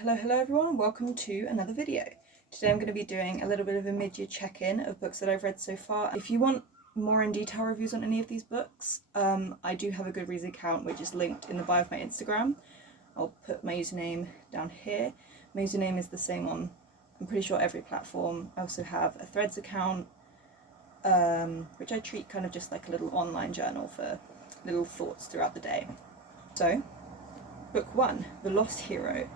Hello everyone, welcome to another video. Today I'm going to be doing a little bit of a mid-year check-in of books that I've read so far. If you want more in detail reviews on any of these books, I do have a Goodreads account which is linked in the bio of my Instagram. I'll put my username down here. My username is the same on, I'm pretty sure, every platform. I also have a Threads account, which I treat kind of just like a little online journal for little thoughts throughout the day. So, book 1, The Lost Hero.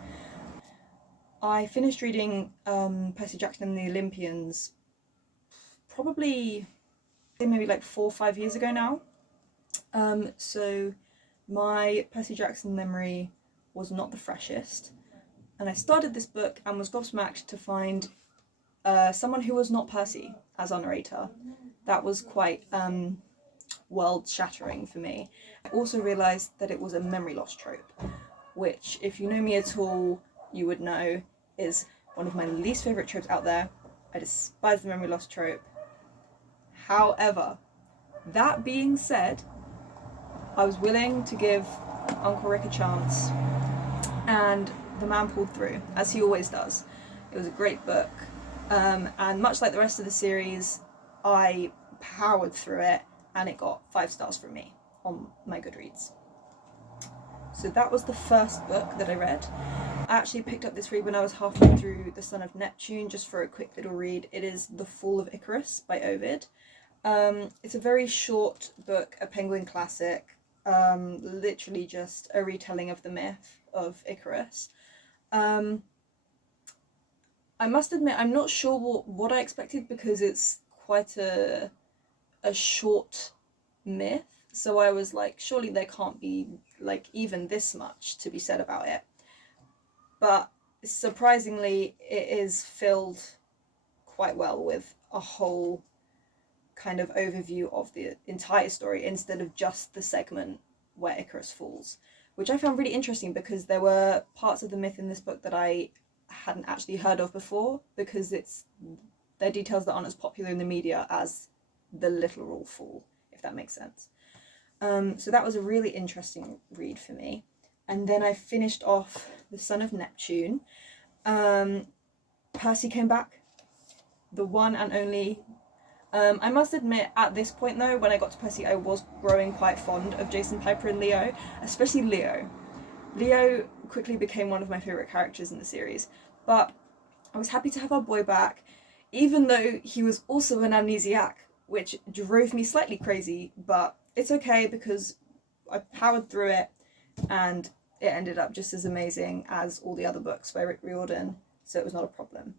I finished reading Percy Jackson and the Olympians probably maybe like 4 or 5 years ago now. So my Percy Jackson memory was not the freshest, and I started this book and was gobsmacked to find someone who was not Percy as our narrator. That was quite world shattering for me. I also realised that it was a memory loss trope, which, if you know me at all, you would know is one of my least favourite tropes out there. I despise the memory loss trope. However, that being said, I was willing to give Uncle Rick a chance, and the man pulled through, as he always does. It was a great book, and much like the rest of the series, I powered through it, and it got 5 stars from me on my Goodreads. So that was the first book that I read. I actually picked up this read when I was halfway through The Son of Neptune, just for a quick little read. It is The Fall of Icarus by Ovid. It's a very short book, a Penguin classic, literally just a retelling of the myth of Icarus. I must admit, I'm not sure what I expected, because it's quite a short myth. So I was like, surely there can't be like even this much to be said about it. But surprisingly, it is filled quite well with a whole kind of overview of the entire story, instead of just the segment where Icarus falls, which I found really interesting, because there were parts of the myth in this book that I hadn't actually heard of before, because they're details that aren't as popular in the media as the literal fall, if that makes sense. So that was a really interesting read for me. And then I finished off The Son of Neptune. Percy came back, the one and only. I must admit, at this point though, when I got to Percy, I was growing quite fond of Jason, Piper and Leo, especially Leo. Leo quickly became one of my favourite characters in the series, but I was happy to have our boy back, even though he was also an amnesiac, which drove me slightly crazy, but it's okay, because I powered through it, and it ended up just as amazing as all the other books by Riordan, so it was not a problem.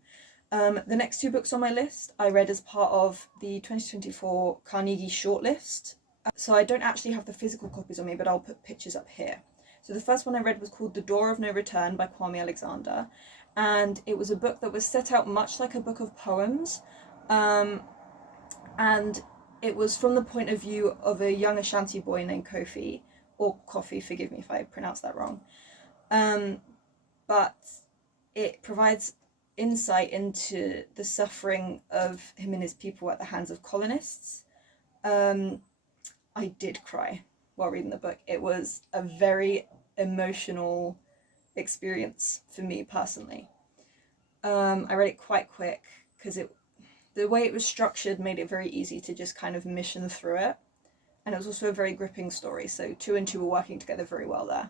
The next 2 books on my list I read as part of the 2024 Carnegie shortlist, so I don't actually have the physical copies on me, but I'll put pictures up here. So the first one I read was called The Door of No Return by Kwame Alexander, and it was a book that was set out much like a book of poems, and it was from the point of view of a young Ashanti boy named Kofi, or Coffee, forgive me if I pronounce that wrong. But it provides insight into the suffering of him and his people at the hands of colonists. I did cry while reading the book. It was a very emotional experience for me personally. I read it quite quick, because the way it was structured made it very easy to just kind of mission through it. And it was also a very gripping story, so 2 and 2 were working together very well there.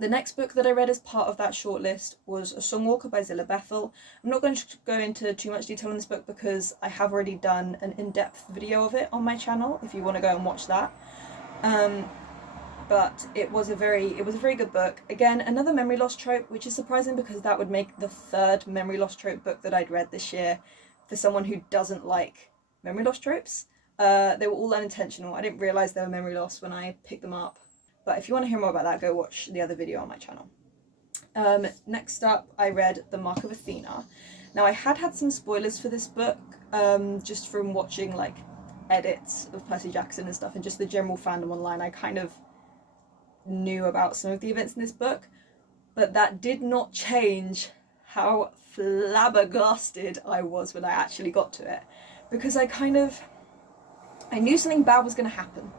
The next book that I read as part of that shortlist was A Songwalker by Zillah Bethell. I'm not going to go into too much detail on this book, because I have already done an in-depth video of it on my channel, if you want to go and watch that. But it was a very good book. Again, another memory loss trope, which is surprising, because that would make the 3rd memory loss trope book that I'd read this year for someone who doesn't like memory loss tropes. They were all unintentional. I didn't realise they were memory loss when I picked them up. But if you want to hear more about that, go watch the other video on my channel. Next up, I read The Mark of Athena. Now, I had some spoilers for this book, just from watching like edits of Percy Jackson and stuff, and just the general fandom online. I kind of knew about some of the events in this book, but that did not change how flabbergasted I was when I actually got to it, because I knew something bad was going to happen,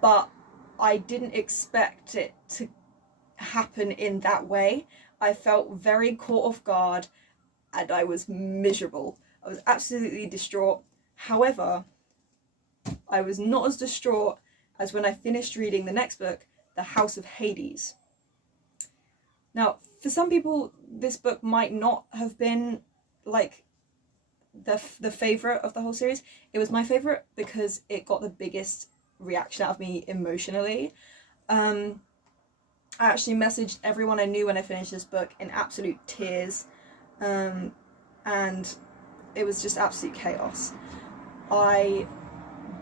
but I didn't expect it to happen in that way. I felt very caught off guard and I was miserable. I was absolutely distraught. However, I was not as distraught as when I finished reading the next book, The House of Hades. Now, for some people, this book might not have been like the favourite of the whole series. It was my favourite because it got the biggest reaction out of me emotionally. I actually messaged everyone I knew when I finished this book in absolute tears, and it was just absolute chaos. I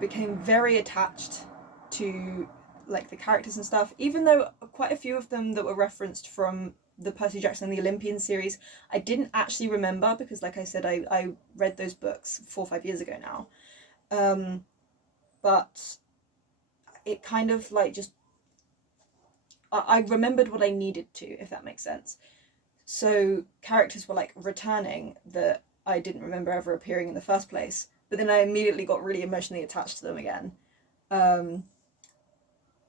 became very attached to like the characters and stuff, even though quite a few of them that were referenced from the Percy Jackson and the Olympian series I didn't actually remember, because like I said, I read those books 4 or 5 years ago now, but it kind of like just I remembered what I needed to, if that makes sense. So characters were like returning that I didn't remember ever appearing in the first place, but then I immediately got really emotionally attached to them again.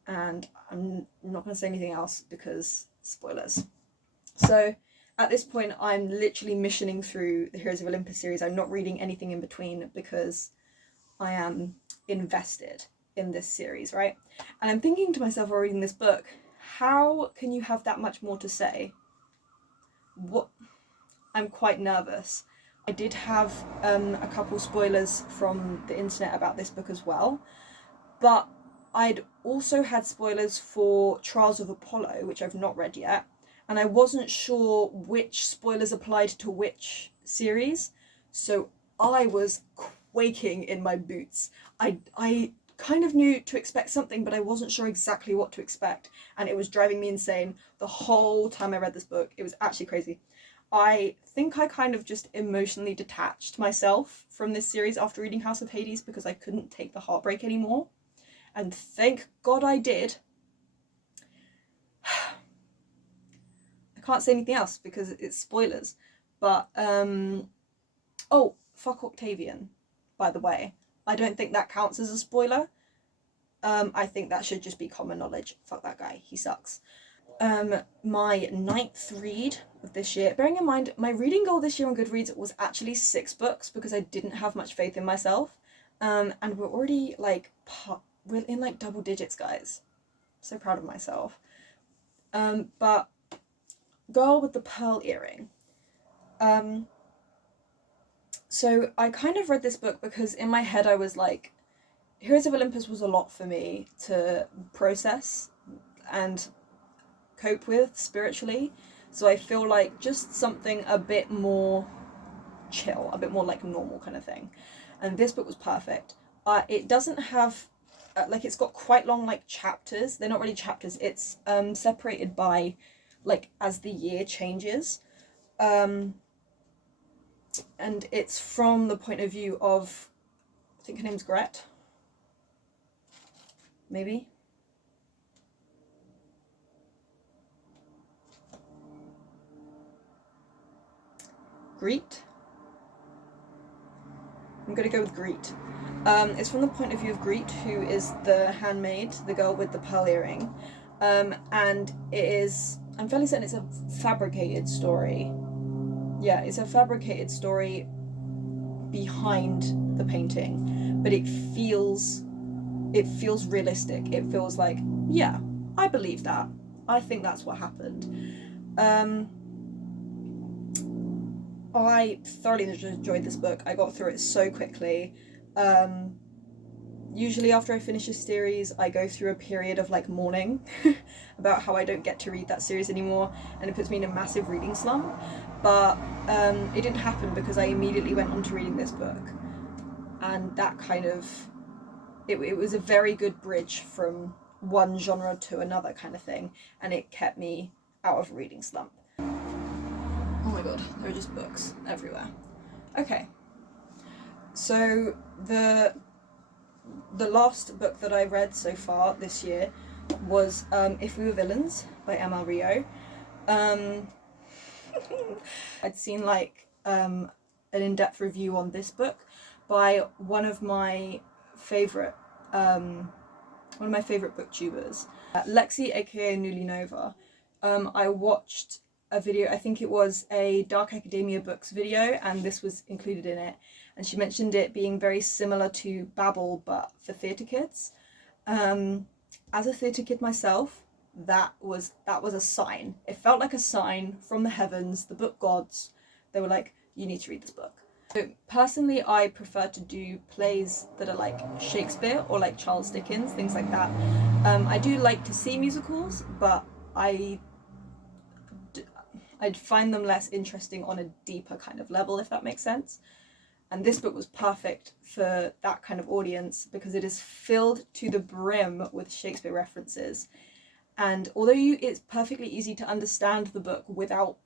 And I'm not going to say anything else because spoilers. So at this point, I'm literally missioning through the Heroes of Olympus series. I'm not reading anything in between because I am invested in this series, right? And I'm thinking to myself while reading this book, how can you have that much more to say? What? I'm quite nervous. I did have a couple spoilers from the internet about this book as well, but I'd also had spoilers for Trials of Apollo, which I've not read yet, and I wasn't sure which spoilers applied to which series, so I was quaking in my boots. I kind of knew to expect something, but I wasn't sure exactly what to expect, and it was driving me insane the whole time I read this book. It was actually crazy. I think I kind of just emotionally detached myself from this series after reading House of Hades because I couldn't take the heartbreak anymore. And thank God I did. I can't say anything else because it's spoilers. But, oh, fuck Octavian, by the way. I don't think that counts as a spoiler. I think that should just be common knowledge. Fuck that guy, he sucks. My 9th read of this year, bearing in mind my reading goal this year on Goodreads was actually 6 books because I didn't have much faith in myself, and we're already like we're in like double digits, guys. I'm so proud of myself. But Girl with the Pearl Earring. So I kind of read this book because in my head I was like, Heroes of Olympus was a lot for me to process and cope with spiritually, so I feel like just something a bit more chill, a bit more like normal kind of thing, and this book was perfect. It doesn't have like, it's got quite long like chapters. They're not really chapters, it's separated by like as the year changes, and it's from the point of view of, I think her name's Gret, maybe. Greet? I'm gonna go with Greet. It's from the point of view of Greet, who is the handmaid, the girl with the pearl earring, and it is, I'm fairly certain it's a fabricated story. Yeah, it's a fabricated story behind the painting, but it feels realistic. It feels like, yeah, I believe that. I think that's what happened. I thoroughly enjoyed this book. I got through it so quickly. Usually after I finish a series, I go through a period of like mourning about how I don't get to read that series anymore, and it puts me in a massive reading slump. But it didn't happen because I immediately went on to reading this book, and that kind of, it was a very good bridge from one genre to another kind of thing, and it kept me out of a reading slump. Oh my god, there are just books everywhere. Okay, so the last book that I read so far this year was If We Were Villains by M.L. Rio. I'd seen like an in-depth review on this book by one of my favourite booktubers, Lexi aka Nulinova. I watched a video, I think it was a Dark Academia Books video, and this was included in it, and she mentioned it being very similar to Babel but for theatre kids. As a theatre kid myself, that was a sign. It felt like a sign from the heavens, the book gods. They were like, you need to read this book. So personally, I prefer to do plays that are like Shakespeare or like Charles Dickens, things like that. I do like to see musicals, but I'd find them less interesting on a deeper kind of level, if that makes sense. And this book was perfect for that kind of audience because it is filled to the brim with Shakespeare references. And although it's perfectly easy to understand the book without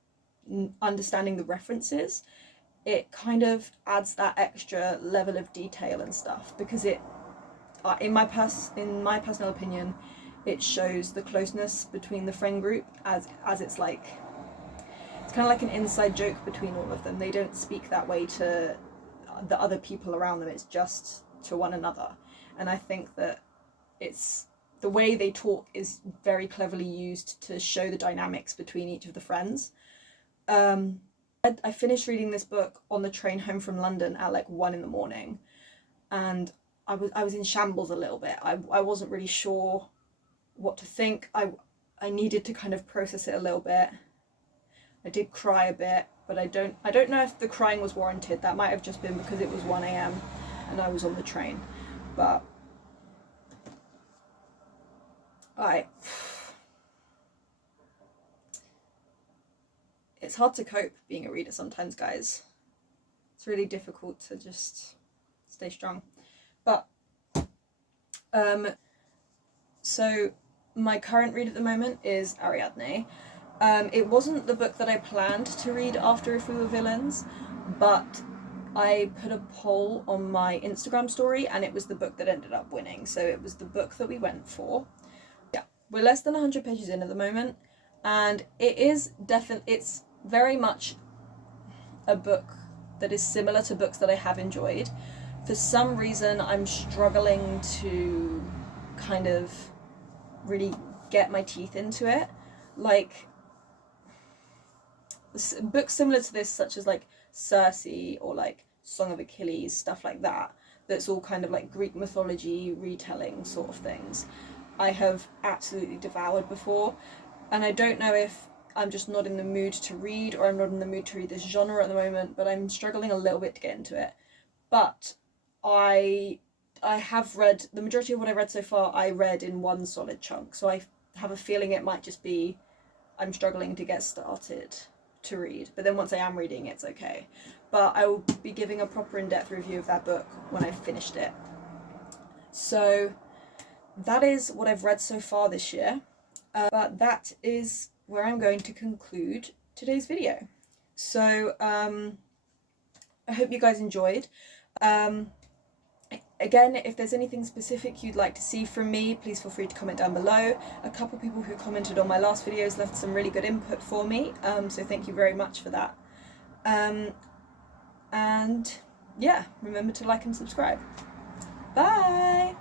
understanding the references, it kind of adds that extra level of detail and stuff, because it, in my personal opinion, it shows the closeness between the friend group as it's like, it's kind of like an inside joke between all of them. They don't speak that way to the other people around them, it's just to one another. And I think that it's, the way they talk is very cleverly used to show the dynamics between each of the friends. I finished reading this book on the train home from London at like 1 a.m, and I was in shambles a little bit. I wasn't really sure what to think. I needed to kind of process it a little bit. I did cry a bit, but I don't know if the crying was warranted. That might have just been because it was 1 a.m. and I was on the train. But it's hard to cope being a reader sometimes, guys. It's really difficult to just stay strong. But so my current read at the moment is Ariadne. It wasn't the book that I planned to read after If We Were Villains, but I put a poll on my Instagram story and it was the book that ended up winning. So it was the book that we went for. Yeah, we're less than 100 pages in at the moment, and it's very much a book that is similar to books that I have enjoyed. For some reason, I'm struggling to kind of really get my teeth into it. Like, books similar to this, such as like Circe or like Song of Achilles, stuff like that, that's all kind of like Greek mythology retelling sort of things, I have absolutely devoured before. And I don't know if I'm just not in the mood to read, or I'm not in the mood to read this genre at the moment, but I'm struggling a little bit to get into it. But I have read, the majority of what I read so far, I read in one solid chunk, so I have a feeling it might just be I'm struggling to get started to read, but then once I am reading, it's okay. But I will be giving a proper in-depth review of that book when I've finished it. So that is what I've read so far this year, but that is where I'm going to conclude today's video. So I hope you guys enjoyed. Again, if there's anything specific you'd like to see from me, please feel free to comment down below. A couple people who commented on my last videos left some really good input for me, so thank you very much for that. And yeah, remember to like and subscribe. Bye!